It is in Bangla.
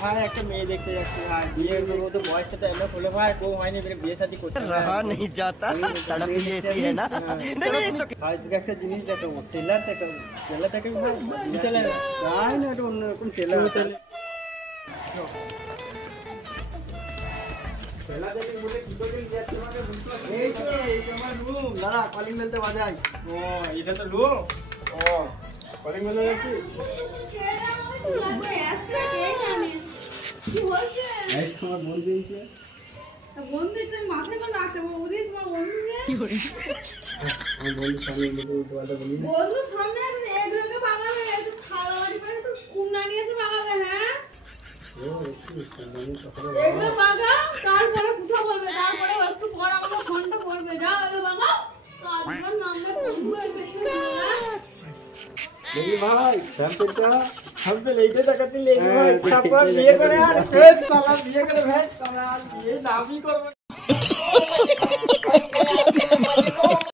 ভাই একটা মেয়ে দেখতে যাচ্ছি ভাই, বিয়ের মতো বয়সটা তো এমন হলো ভাই, বউ হয়নি, বিয়ে শাদী করতে रहा नहीं जाता तड़प ही ऐसी है ना। ভাই তোকে একটা জিনিস দেখাবো, ট্রেলার দেখাবো, ট্রেলার দেখাবো ভাই, চলে যাই না একটা অন্যরকম ট্রেলার। এই তো আমার রুম, দাঁড়া কলিং বেলটা বাজাই। ও এটা তো রুম, ও কলিং বেল যাচ্ছি। তোমার বন্ধু এসে বন্ধু মাথায় কোনো আছে ওদের তোমার বন্ধু আমার বন্ধু সামনে বলি বন্ধু সামনে এগুলোকে বাগাবে একটু খাওয়া বাড়ি করে একটু কুন্না নিয়েছে বাগাবে। হ্যাঁ এগুলো বাগা, তারপরে কোথা বলবে, তারপরে একটু পর আমাকে ফোনটা করবে। যাও এগুলো বাগা, তারপর নাম্বার দেখি ভাই স্যাম্পলটা, স্যাম্পল এইটা দেখাতে লেগে ভাই, তারপর বিয়ে করে আর ফের সালা বিয়ে করে ভাই সালা বিয়ে নামই করবে।